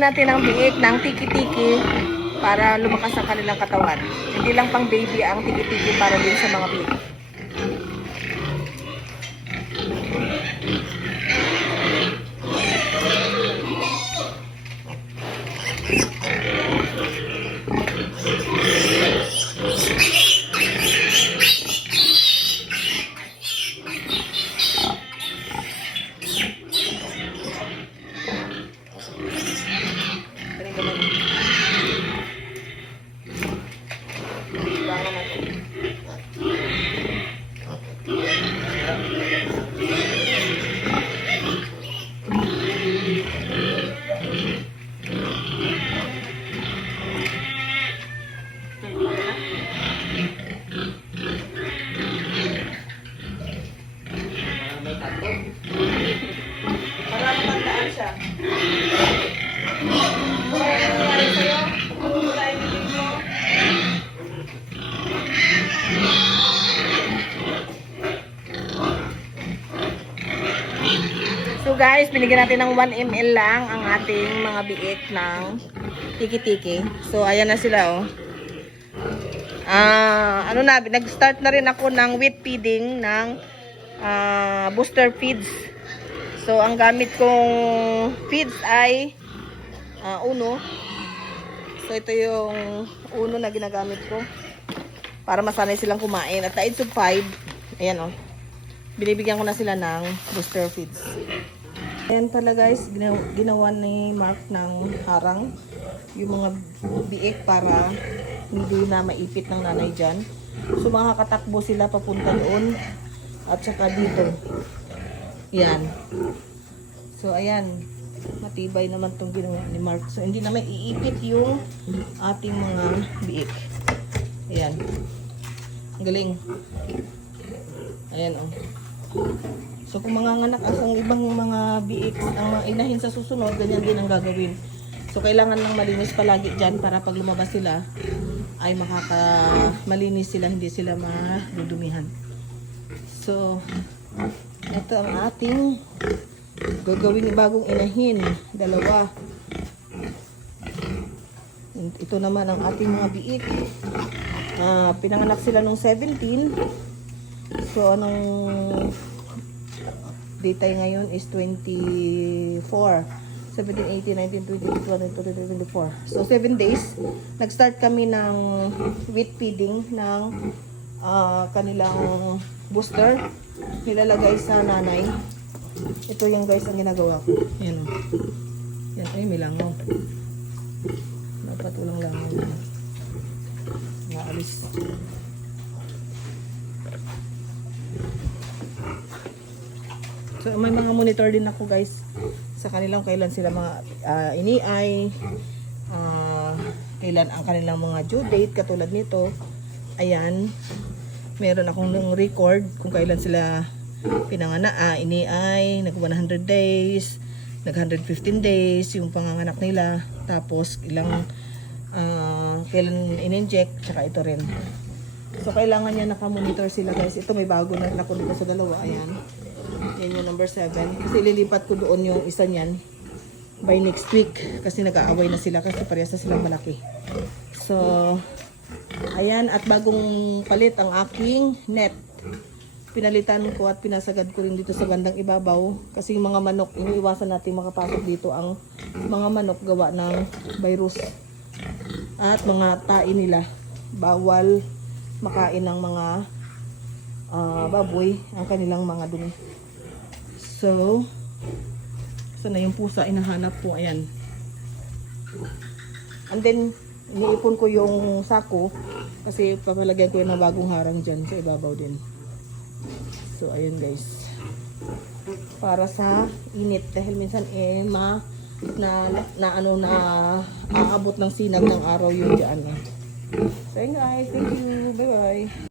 Bigyan natin ng biik ng tiki-tiki para lumakas ang kanilang katawan. Hindi lang pang baby ang tiki-tiki, para din sa mga biik. Para matandaan siya. So guys, binigyan natin ng 1 ml lang ang ating mga biik ng tiki-tiki. So ayan na sila, oh. Ano na, nag-start na rin ako ng wheat feeding ng booster feeds. So ang gamit kong feeds ay uno. So ito yung uno na ginagamit ko para masanay silang kumain. At the age of 5, ayan, oh, binibigyan ko na sila ng booster feeds. Ayan pala guys, ginawa ni Mark ng harang yung mga biik para hindi na maipit ng nanay dyan. So makakatakbo sila papunta doon at saka dito. Yan. So ayan, matibay naman itong ginawa ni Mark. So hindi na maiipit yung ating mga biik. Ayan. Ang galing. Ayan, oh. So kung manganganak ang ibang mga biik, ang mga inahin sa susunod, ganyan din ang gagawin. So kailangan lang malinis palagi dyan para pag lumabas sila ay malinis sila, hindi sila madudumihan. So ito ang ating gagawin ni bagong inahin, dalawa. Ito naman ang ating mga biik. Pinanganak sila nung 17. So anong date tayo ngayon is 24. 17, 18, 19, 20, 21, 22, 24. So 7 days. Nag-start kami ng wheat feeding ng kanilang booster. Nilalagay sa nanay. Ito yung guys ang ginagawa ko. Yan, o. Yan, ay may langaw. Dapat walang langaw. Naalis. So may mga monitor din ako guys sa kanilang kailan sila mga iniay, kailan ang kanilang mga due date, katulad nito. Ayan, meron akong record kung kailan sila pinanganak, iniay, nag 100 days, nag 115 days yung panganganak nila, tapos ilang kailan in-inject, tsaka ito rin. So kailangan niya nakamonitor sila guys. Ito may bago na ako dito sa dalawa. Ayan, yan yung number 7. Kasi lilipat ko doon yung isa niyan by next week. Kasi nag-aaway na sila kasi parehas na silang malaki. So, ayan. At bagong palit ang aking net. Pinalitan ko at pinasagad ko rin dito sa bandang ibabaw. Kasi yung mga manok, iniiwasan natin makapasok dito ang mga manok gawa ng virus. At mga tae nila. Bawal makain ng mga baboy ang kanilang mga dumi. So, sana yung pusa inahanap ko. Ayan. And then, iniipon ko yung sako kasi papalagyan ko yung bagong harang dyan sa ibabaw din. So, ayun guys. Para sa init. Dahil minsan aabot ng sinag ng araw yung dyan. So, ayun guys. Thank you. Bye-bye.